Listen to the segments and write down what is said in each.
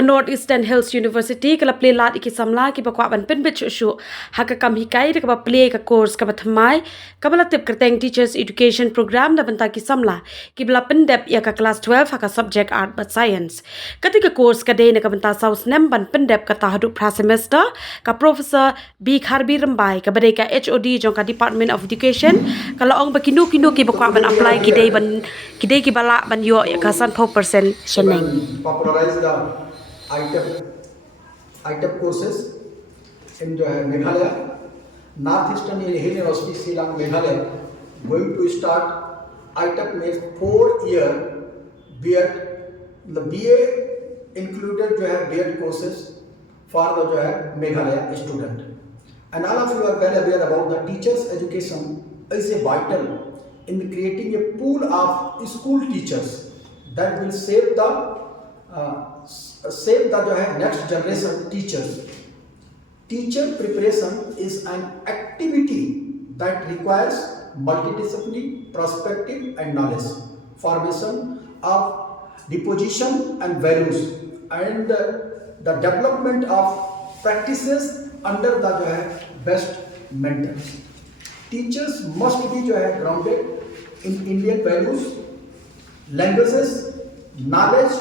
North Eastern Hills University kala play lat iki samla ki bakwa ban pen bit shu haka kam hikai de ka play ka course ka thamai ka bala tip kerteng teachers education program da banta ki samla ki bala pen dep ya ka class 12 haka subject art but science katika course ka de ne ka banta south nem ban pen dep ka tahadu pra semester ka professor B Kharbi Rambai ka bade ka HOD jong ka department of education kala ong bakinu kinu ki bakwa ban apply ki de ki bala ban yo ya ka san 4% sheneng popularize the ITEP courses in Meghalaya. Northeastern Hill University, Shillong, Meghalaya, going to start ITEP में 4-year B.Ed. The BA included B.Ed courses for the Meghalaya student. And all of you are well aware about the teachers' education is a vital in creating a pool of school teachers that will save the next generation teachers. Teacher preparation is an activity that requires multidisciplinary perspective and knowledge, formation of disposition and values, and the development of practices under the best mentors. Teachers must be grounded in Indian values, languages, knowledge,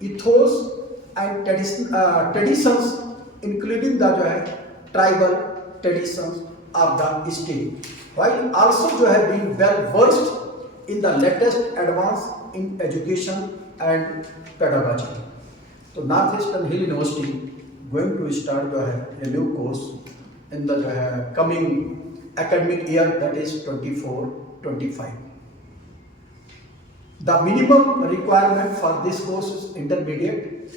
ethos and traditions, including the tribal traditions of the state, while also being well versed in the latest advance in education and pedagogy. So Northeastern Hill University going to start a new course in the coming academic year, that is 24-25. The minimum requirement for this course is intermediate,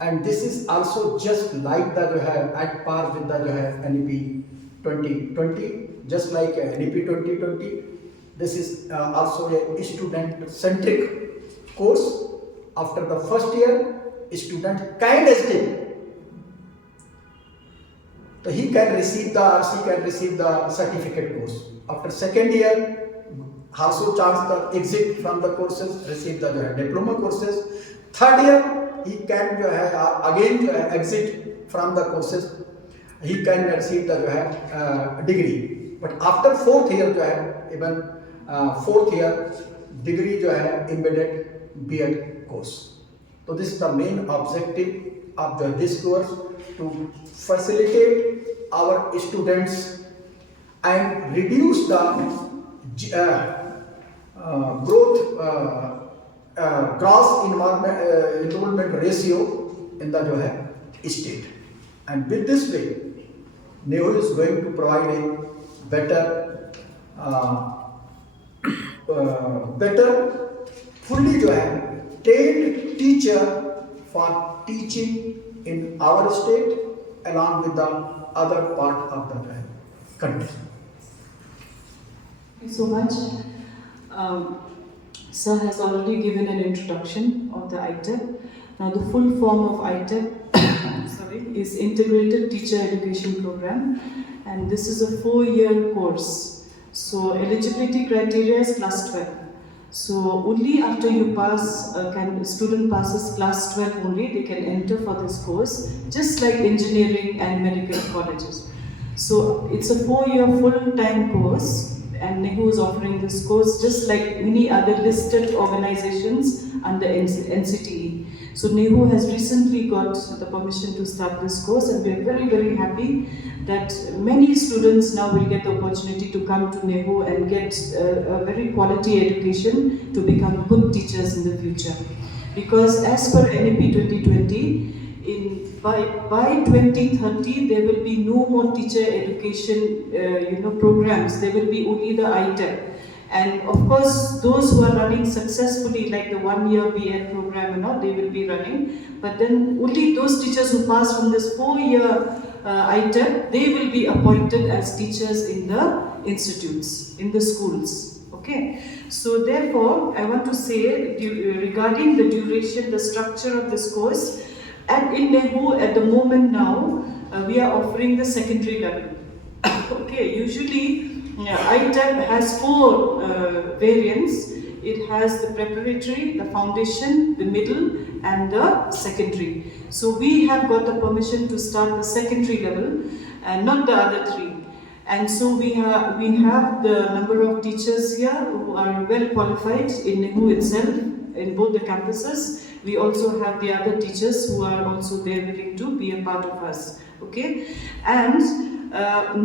and this is also just like the at par with the NEP 2020, just like NEP 2020. This is also a student-centric course. After the first year, student can so he can receive the or she can receive the certificate course. After second year, also chance the exit from the courses, receive the diploma courses. Third year, he can again exit from the courses. He can receive the degree. But after fourth year, even fourth year degree embedded B.Ed course. So this is the main objective of this course, to facilitate our students and reduce the gross enrollment ratio in the state. And with this way, NEHU is going to provide a better fully trained teacher for teaching in our state along with the other part of the country. Thank you so much. Sir has already given an introduction of the ITEP. Now the full form of ITEP is Integrated Teacher Education Program, and this is a 4-year course. So eligibility criteria is class 12. So only after you pass, student passes class 12 only, they can enter for this course, just like engineering and medical colleges. So it's a 4-year full-time course, and NEHU is offering this course just like many other listed organizations under NCTE. So NEHU has recently got the permission to start this course, and we are very, very happy that many students now will get the opportunity to come to NEHU and get a very quality education to become good teachers in the future. Because as per NEP 2020, by 2030 there will be no more teacher education programs. There will be only the ITEP. And of course, those who are running successfully, like the 1-year B.Ed program and all, they will be running. But then only those teachers who pass from this 4-year ITEP, they will be appointed as teachers in the institutes, in the schools. Okay. So therefore, I want to say regarding the duration, the structure of this course, in NEHU at the moment now, we are offering the secondary level. Okay. Usually, ITEP has 4 variants. it has the preparatory, the foundation, the middle and the secondary. So we have got the permission to start the secondary level and not the other three. And so we have the number of teachers here who are well qualified in NEHU itself, in both the campuses. We also have the other teachers who are also there willing to be a part of us. Okay, and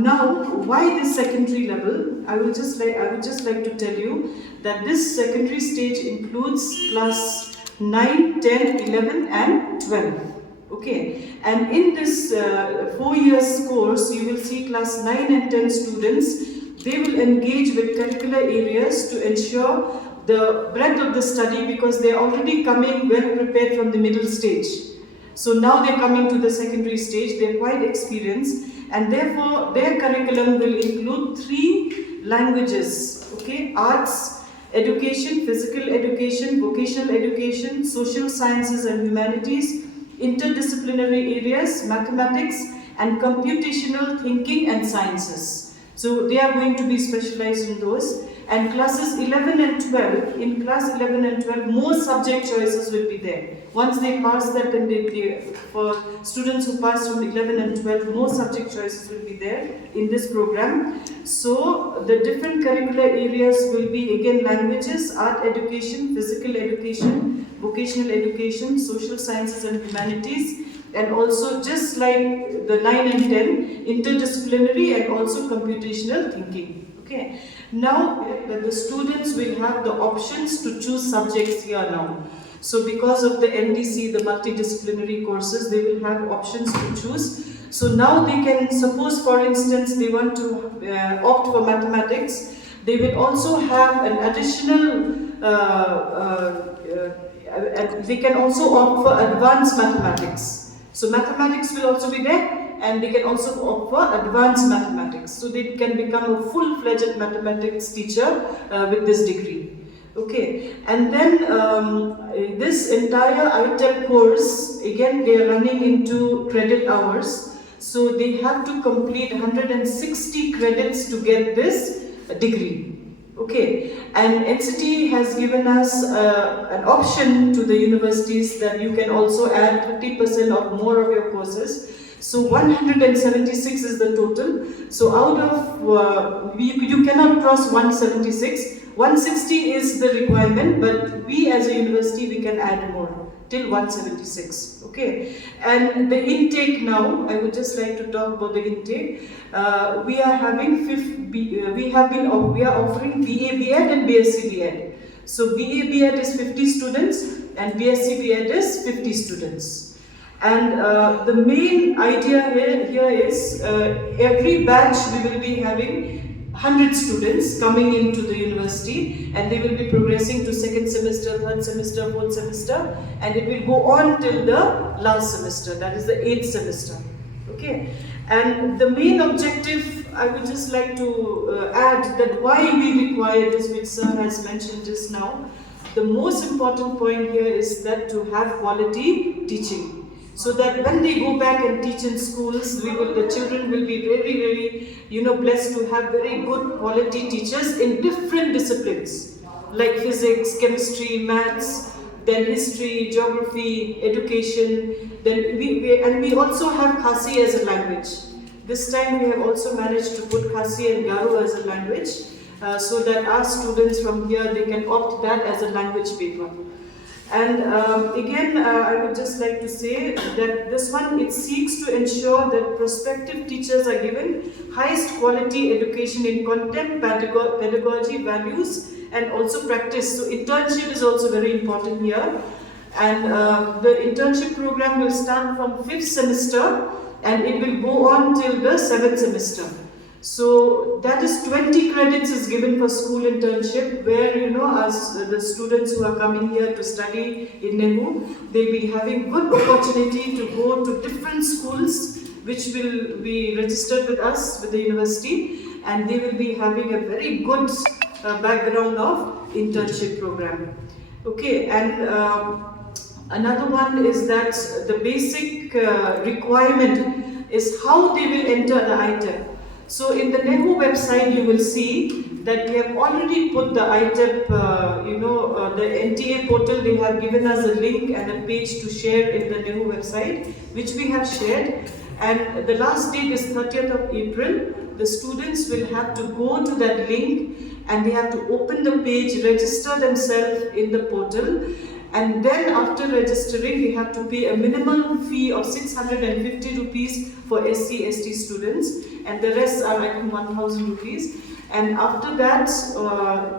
now why this secondary level? I would just like to tell you that this secondary stage includes class 9, 10, 11 and 12. Okay, and in this 4 years course, you will see class 9 and 10 students. They will engage with curricular areas to ensure the breadth of the study, because they are already coming well prepared from the middle stage. So now they are coming to the secondary stage, they are quite experienced, and therefore their curriculum will include 3 languages, okay, arts, education, physical education, vocational education, social sciences and humanities, interdisciplinary areas, mathematics and computational thinking and sciences. So they are going to be specialized in those. And classes 11 and 12, in class 11 and 12, more subject choices will be there. Once they pass that, then for students who pass from 11 and 12, more subject choices will be there in this program. So the different curricular areas will be again languages, art education, physical education, vocational education, social sciences and humanities, and also just like the 9 and 10, interdisciplinary and also computational thinking. Okay. Now the students will have the options to choose subjects here now. So because of the MDC, the multidisciplinary courses, they will have options to choose. So now they can, suppose for instance, they want to opt for mathematics, they will also have an additional, they can also opt for advanced mathematics. So mathematics will also be there, and they can also opt for advanced mathematics. So they can become a full-fledged mathematics teacher with this degree. Okay, and then this entire ITEL course, again they are running into credit hours. So they have to complete 160 credits to get this degree. Okay, and NCT has given us an option to the universities that you can also add 30% or more of your courses. So 176 is the total. So out of, you cannot cross 176. 160 is the requirement, but we as a university, we can add more till 176. Okay, and the intake now, I would just like to talk about the intake. We are having we are offering BA BEd and BSc BEd. So BA BEd is 50 students and BSc BEd is 50 students. And the main idea here is every batch we will be having 100 students coming into the university, and they will be progressing to second semester, third semester, fourth semester, and it will go on till the last semester, that is the 8th semester. Okay, and the main objective, I would just like to add that why we require this, which sir has mentioned just now. The most important point here is that to have quality teaching. So that when they go back and teach in schools, the children will be very, blessed to have very good quality teachers in different disciplines, like physics, chemistry, maths, then history, geography, education. Then we also have Khasi as a language. This time we have also managed to put Khasi and Garo as a language, so that our students from here, they can opt that as a language paper. And again, I would just like to say that this one, it seeks to ensure that prospective teachers are given highest quality education in content, pedagogy, values, and also practice. So internship is also very important here. And the internship program will start from 5th semester and it will go on till the 7th semester. So that is 20 credits is given for school internship, where as the students who are coming here to study in NEHU, they'll be having good opportunity to go to different schools which will be registered with us, with the university, and they will be having a very good background of internship program. Okay, and another one is that the basic requirement is how they will enter the ITEL. So in the NEHU website, you will see that we have already put the ITEP, the NTA portal, they have given us a link and a page to share in the NEHU website, which we have shared. And the last date is 30th of April. The students will have to go to that link and they have to open the page, register themselves in the portal. And then after registering, they have to pay a minimum fee of 650 rupees for SC/ST students, and the rest are like 1000 rupees. And after that,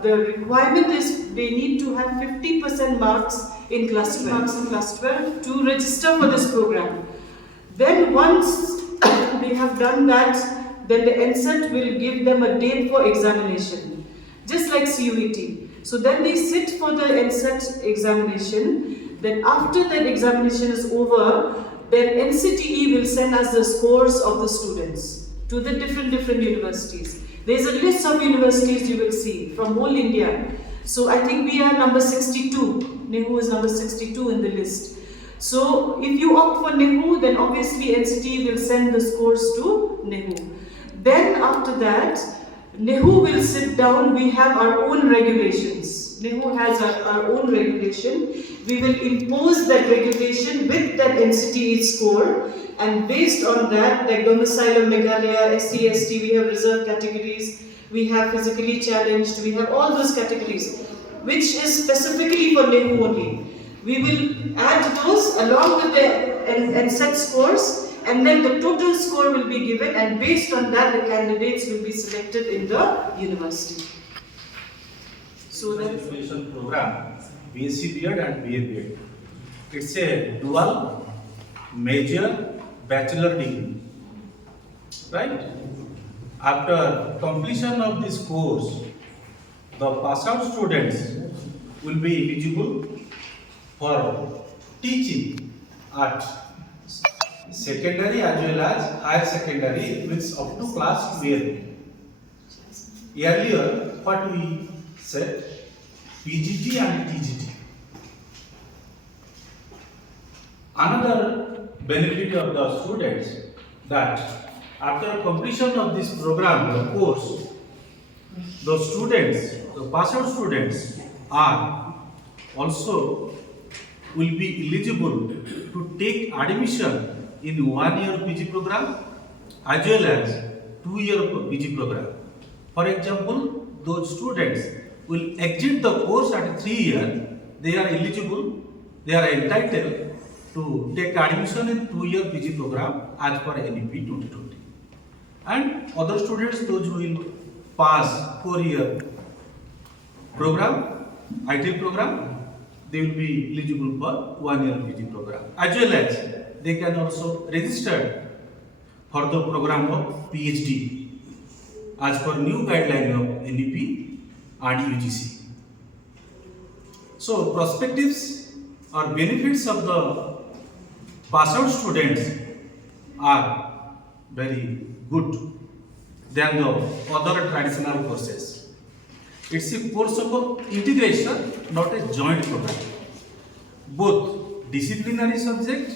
the requirement is they need to have 50% marks in class 12 to register for this program. Then once they have done that, then the NCET will give them a date for examination, just like CUET. So then they sit for the NCET examination. Then after that examination is over, then NCTE will send us the scores of the students to the different universities. There's a list of universities you will see from whole India. So I think we are number 62. NEHU is number 62 in the list. So if you opt for NEHU, then obviously NCTE will send the scores to NEHU. Then after that, NEHU will sit down. We have our own regulations. NEHU has our own regulation. We will impose that regulation with that NCTE score, and based on that, like domicile of Meghalaya, SC/ST, we have reserved categories, we have physically challenged, we have all those categories, which is specifically for NEHU only. We will add those along with the NCET scores, and then the total score will be given, and based on that, the candidates will be selected in the university. So that education program, BSc B.Ed and BA B.Ed. It's a dual major bachelor degree, right? After completion of this course, the pass out students will be eligible for teaching at secondary as well as higher secondary, with up to class 12. Earlier, what we said, PGT and TGT. Another benefit of the students that after completion of this program, the course, the students, the pass out students are also will be eligible to take admission in 1 year PG program as well as 2 year PG program. For example, those students will exit the course at 3 years, they are eligible, they are entitled to take admission in 2 year PG program as per NEP 2020. And other students, those who will pass 4 year program, IT program, they will be eligible for 1 year PG program. As well as they can also register for the program of PhD as per new guideline of NEP and UGC. So perspectives or benefits of the pass out students are very good than the other traditional courses. It's a course of integration, not a joint program. Both disciplinary subject,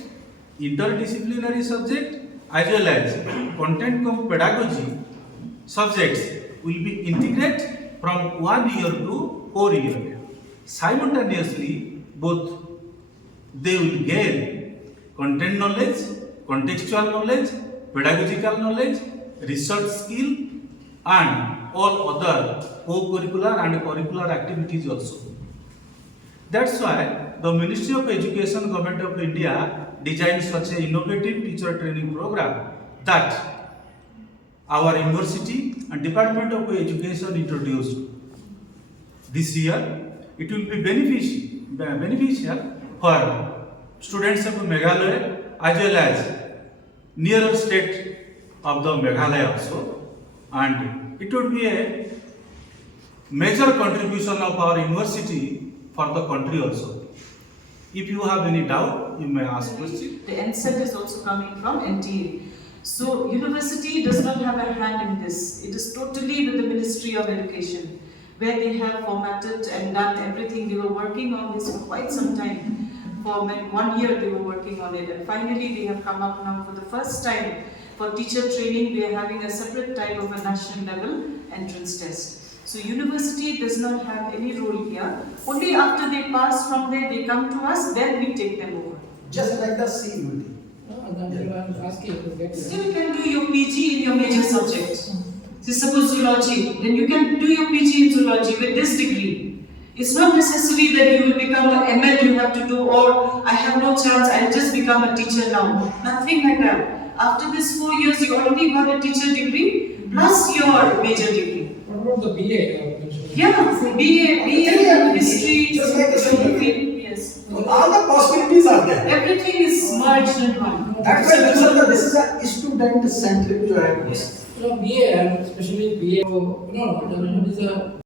interdisciplinary subject, as well as content cum pedagogy subjects will be integrated from 1 year to 4 years. Simultaneously, both they will gain content knowledge, contextual knowledge, pedagogical knowledge, research skill, and all other co-curricular and curricular activities also. That's why the Ministry of Education, Government of India designed such an innovative teacher training program that our university and Department of Education introduced this year. It will be beneficial for students of Meghalaya as well as nearer state of the Meghalaya also, and it would be a major contribution of our university for the country also. If you have any doubt, you may ask question. The NCET is also coming from NTA. So university does not have a hand in this. It is totally with the Ministry of Education, where they have formatted and done everything. They were working on this for quite some time. For 1 year they were working on it, and finally they have come up now for the first time for teacher training. They are having a separate type of a national level entrance test. So university does not have any role here. Only after they pass from there, they come to us, then we take them over. Just like the CUT. Still you can do your PG in your major subject. So suppose zoology, then you can do your PG in zoology with this degree. It's not necessary that you will become an ML you have to do, or I have no chance, I'll just become a teacher now. Nothing like that. After this 4 years, you already got a teacher degree plus your major degree. What about the BA? Yeah, BA, history, Just like the geography, yes. All the possibilities are there. Everything is merged in one. That's why this is a student-centric course. BA, especially BA, no, it is a